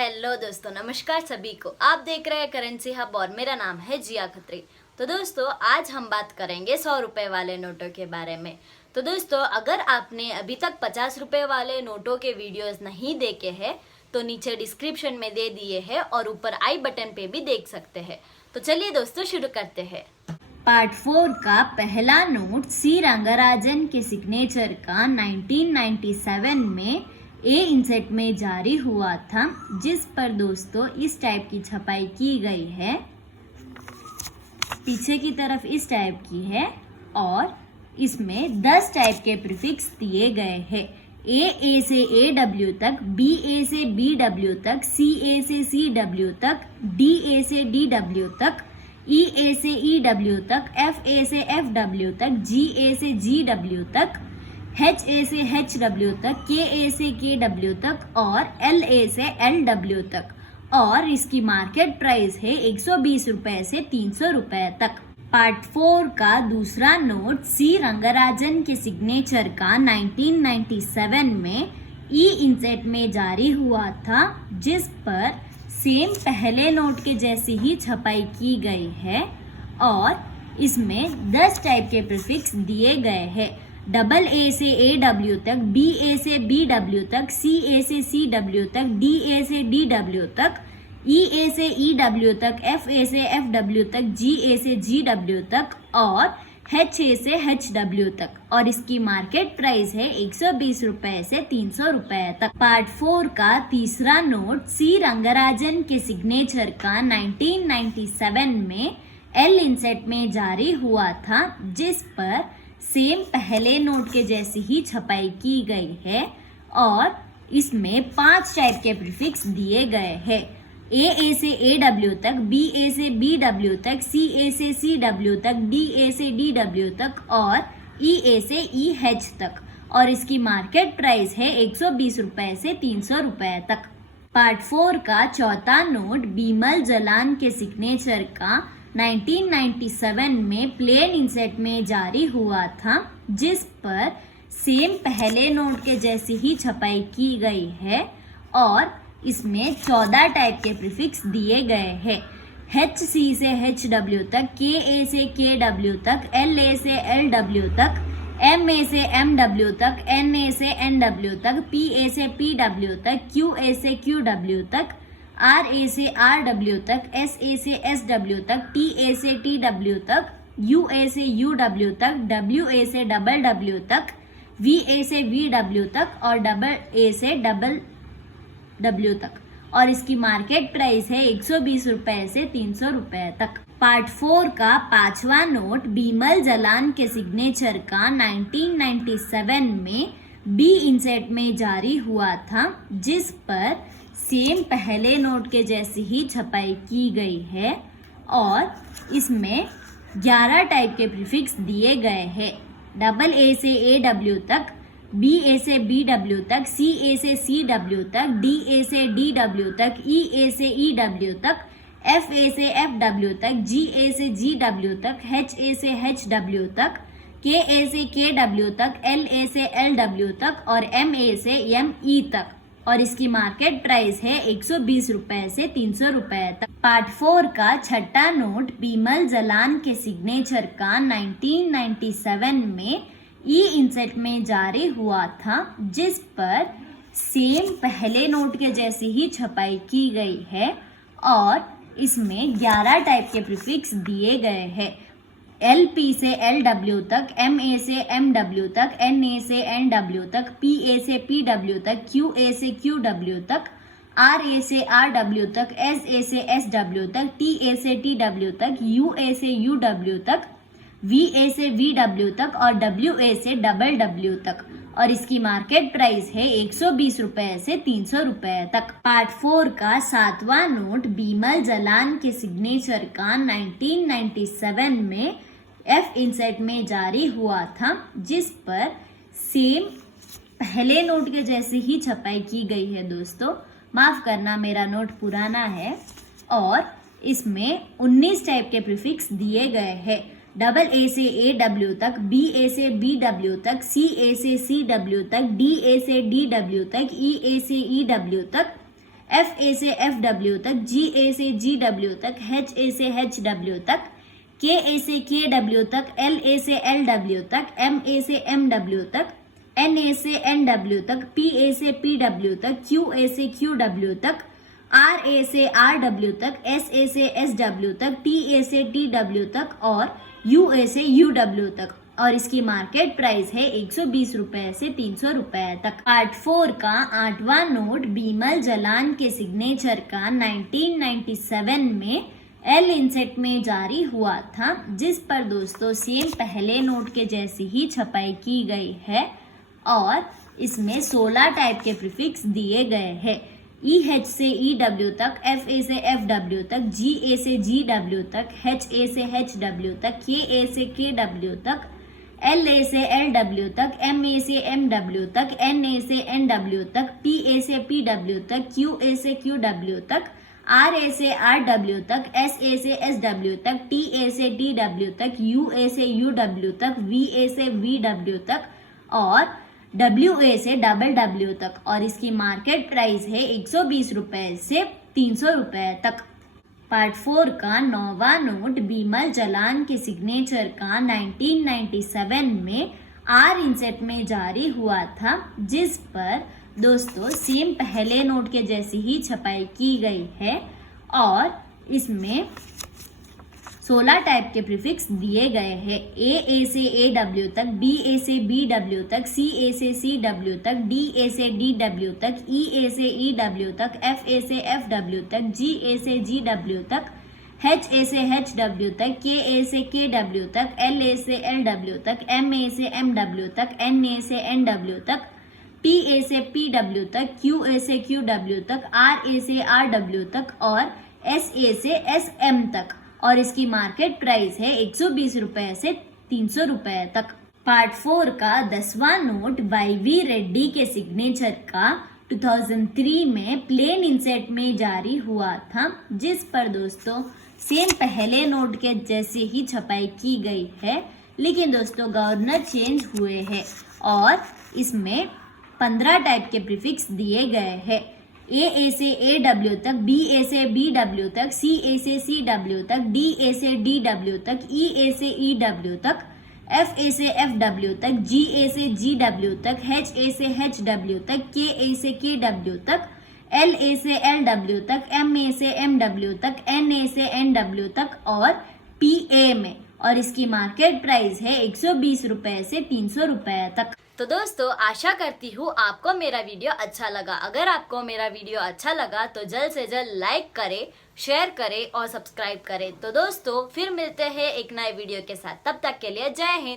Hello दोस्तों, नमस्कार सभी को। आप देख रहे हैं करेंसी हब और मेरा नाम है जिया खत्री। तो दोस्तों, आज हम बात करेंगे 100 रुपए वाले नोटों के बारे में। तो दोस्तों, अगर आपने अभी तक 50 रुपए वाले नोटों के वीडियोस नहीं देखे हैं तो नीचे डिस्क्रिप्शन में दे दिए हैं और ऊपर आई बटन पे भी देख सकते हैं। तो चलिए दोस्तों, शुरू करते हैं। पार्ट 4 का पहला नोट सी रंगराजन के सिग्नेचर का 1997 में ए इंसेट में जारी हुआ था, जिस पर दोस्तों इस टाइप की छपाई की गई है। पीछे की तरफ इस टाइप की है और इसमें 10 टाइप के प्रीफिक्स दिए गए हैं। ए से ए डब्ल्यू तक, बी ए से बी डब्ल्यू तक, सी ए से सी डब्ल्यू तक, डी ए से डी डब्ल्यू तक, ई ए से ई डब्ल्यू तक, एफ ए से एफ डब्ल्यू तक, जी ए से जी डब्ल्यू तक, एच ए से एच डब्ल्यू तक, के ए से के डब्ल्यू तक और एल ए से एल डब्ल्यू तक। और इसकी मार्केट प्राइस है 120 रुपए से 300 रुपए तक। पार्ट 4 का दूसरा नोट सी रंगराजन के सिग्नेचर का 1997 में ई इंसेट में जारी हुआ था, जिस पर सेम पहले नोट के जैसी ही छपाई की गई है और इसमें 10 टाइप के प्रीफिक्स दिए गए हैं। डबल ए से ए डब्ल्यू तक, बी ए से बी डब्ल्यू तक, सी ए से सी डब्ल्यू तक, डी ए से डी डब्ल्यू तक, ई ए से ई डब्ल्यू तक, एफ ए से एफ डब्ल्यू तक, जी ए से जी डब्ल्यू तक और एच ए से एच डब्ल्यू तक। और इसकी मार्केट प्राइस है 120 रुपए से 300 रुपए तक। पार्ट 4 का तीसरा नोट सी रंगराजन के सिग्नेचर का 1997 में एल इंसेट में जारी हुआ था, जिस पर सेम पहले नोट के जैसी ही छपाई की गई है और इसमें 5 टाइप के प्रीफिक्स दिए गए हैं। ए से ए डब्ल्यू तक, बी ए से बी डब्ल्यू तक, सी ए से सी डब्ल्यू तक, डी ए से डी डब्ल्यू तक और ई ए से ई एच तक। और इसकी मार्केट प्राइस है 120 रुपए से 300 रुपए तक। पार्ट 4 का चौथा नोट बीमल जलान के सिग्नेचर का 1997 में प्लेन इंसेट में जारी हुआ था, जिस पर सेम पहले नोट के जैसी ही छपाई की गई है और इसमें 14 टाइप के प्रीफिक्स दिए गए हैं। एच सी से एच डब्ल्यू तक, के ए से के डब्ल्यू तक, एल ए से एल डब्ल्यू तक, एम ए से एम डब्ल्यू तक, एन ए से एन डब्ल्यू तक, पी ए से पी डब्ल्यू तक, क्यू ए से क्यू डब्ल्यू तक, आर ए से आर डब्ल्यू तक, एस ए से एस डब्ल्यू तक, टी ए से टी डब्ल्यू तक, यू ए से यू डब्ल्यू तक, डब्ल्यू ए से डबल डब्ल्यू तक, वी ए से वी डब्ल्यू तक और डबल ए से डबल डब्ल्यू तक। और इसकी मार्केट प्राइस है 120 रुपए से 300 रुपए तक। पार्ट 4 का पांचवा नोट बीमल जलान के सिग्नेचर का 1997 में बी इंसेट में जारी हुआ था, जिस पर सेम पहले नोट के जैसी ही छपाई की गई है और इसमें 11 टाइप के प्रीफिक्स दिए गए हैं। डबल ए से ए डब्ल्यू तक, बी ए से बी डब्ल्यू तक, सी ए से सी डब्ल्यू तक, डी ए से डी डब्ल्यू तक, ई ए से ई डब्ल्यू तक, एफ ए से एफ डब्ल्यू तक, जी ए से जी डब्ल्यू तक, एच ए से एच डब्ल्यू तक, के ए से के डब्ल्यू तक, एल ए से एल डब्ल्यू तक और एम ए से एम ई तक। और इसकी मार्केट प्राइस है 120 रुपए से 300 रुपए तक। पार्ट 4 का छठा नोट बीमल जलान के सिग्नेचर का 1997 में ई इंसेट में जारी हुआ था, जिस पर सेम पहले नोट के जैसी ही छपाई की गई है और इसमें 11 टाइप के प्रीफिक्स दिए गए हैं। एल पी से एल डब्ल्यू तक, एम ए से एम डब्ल्यू तक, एन ए से एन डब्ल्यू तक, पी ए से पी डब्ल्यू तक, क्यू ए से क्यू डब्ल्यू तक, आर ए से आर डब्ल्यू तक, एस ए से एस डब्ल्यू तक, टी ए से टी डब्ल्यू तक, यू ए से यू डब्ल्यू तक, वी ए से वी डब्ल्यू तक और डब्ल्यू ए से डबल डब्ल्यू तक। और इसकी मार्केट प्राइस है 120 रुपए से 300 रुपए तक। पार्ट 4 का सातवां नोट बीमल जलान के सिग्नेचर का 1997 में एफ इंसेट में जारी हुआ था, जिस पर सेम पहले नोट के जैसे ही छपाई की गई है। दोस्तों, माफ करना, मेरा नोट पुराना है और इसमें 19 टाइप के प्रीफिक्स दिए गए हैं। डबल ए से ए डब्ल्यू तक, बी ए से बी डब्ल्यू तक, सी ए से सी डब्ल्यू तक, डी ए से डी डब्ल्यू तक, ई ए से ई डब्ल्यू तक, एफ ए से एफ डब्ल्यू तक, जी ए से जी डब्ल्यू तक, एच ए से एच डब्ल्यू तक, के ए से के डब्ल्यू तक, एल ए से एल डब्ल्यू तक, एम ए से एम डब्ल्यू तक, एन ए से एन डब्ल्यू तक, पी ए से पी डब्ल्यू तक, क्यू ए से क्यू डब्ल्यू तक, आर ए से आर डब्ल्यू तक, एस ए से एस डब्ल्यू तक, टी ए से टी डब्ल्यू तक और यू ए से यू डब्ल्यू तक। और इसकी मार्केट प्राइस है 120 रुपए से 300 रुपए तक। पार्ट 4 का 8वां नोट बीमल जलान के सिग्नेचर का 1997 में एल इंसेट में जारी हुआ था, जिस पर दोस्तों सेम पहले नोट के जैसी ही छपाई की गई है और इसमें 16 टाइप के प्रीफिक्स दिए गए हैं। ई एच से ई डब्ल्यू तक, एफ ए से एफ डब्ल्यू तक, जी ए से जी डब्ल्यू तक, एच ए से एच डब्ल्यू तक, के ए से के डब्ल्यू तक, एल ए से एल डब्ल्यू तक, एम ए से एम डब्ल्यू तक, एन ए से एन डब्ल्यू तक, पी ए से पी डब्ल्यू तक, क्यू ए से क्यू डब्ल्यू तक, आर ए से आर डब्ल्यू तक, एस ए से एस डब्ल्यू तक, टी ए से टी डब्ल्यू तक, यू ए से यू डब्ल्यू तक, वी ए से वी डब्ल्यू तक और डब्ल्यू ए से डबल डब्ल्यू तक। और इसकी मार्केट प्राइस है 120 रुपए से 300 रुपए तक। पार्ट 4 का 9वां नोट बीमल जलान के सिग्नेचर का 1997 में आर इंसेट में जारी हुआ था, जिस पर दोस्तों सेम पहले नोट के जैसी ही छपाई की गई है और इसमें 16 टाइप के प्रीफिक्स दिए गए हैं। ए से ए डब्ल्यू तक, बी ए से बी डब्ल्यू तक, सी ए से सी डब्ल्यू तक, डी ए से डी डब्ल्यू तक, ई ए से ई डब्ल्यू तक, एफ ए से एफ डब्ल्यू तक, जी ए से जी डब्ल्यू तक, एच ए से एच डब्ल्यू तक, के ए से के डब्ल्यू तक, एल ए से एल डब्ल्यू तक, एम ए से एम डब्ल्यू तक, एन ए से एन डब्ल्यू तक, पी ए से पी डब्ल्यू तक, क्यू ए से क्यू डब्ल्यू तक, आर ए से आर डब्ल्यू तक और एस ए से एस एम तक। और इसकी मार्केट प्राइस है 120 रुपए से 300 रुपए तक। पार्ट 4 का 10वां नोट वाईवी रेड्डी के सिग्नेचर का 2003 में प्लेन इंसेट में जारी हुआ था, जिस पर दोस्तों सेम पहले नोट के जैसे ही छपाई की गई है, लेकिन दोस्तों गवर्नर चेंज हुए हैं और इसमें 15 टाइप के प्रीफिक्स दिए गए हैं। ए से ए डब्ल्यू तक, बी ए से बी डब्ल्यू तक, सी ए से सी डब्ल्यू तक, डी ए से डी डब्ल्यू तक, ई ए से ई डब्ल्यू तक, एफ ए से एफ डब्ल्यू तक, जी ए से जी डब्ल्यू तक, एच ए से एच डब्ल्यू तक, के ए से के डब्ल्यू तक, एल ए से एल डब्ल्यू तक, एम ए से एम डब्ल्यू तक, एन ए से एन डब्ल्यू तक और पी ए में। और इसकी मार्केट प्राइस है 120 रुपए से 300 रुपए तक। तो दोस्तों आशा करती हूँ आपको मेरा वीडियो अच्छा लगा। अगर आपको मेरा वीडियो अच्छा लगा तो जल्द से जल्द लाइक करें, शेयर करें और सब्सक्राइब करें। तो दोस्तों फिर मिलते हैं एक नए वीडियो के साथ, तब तक के लिए जय हिंद।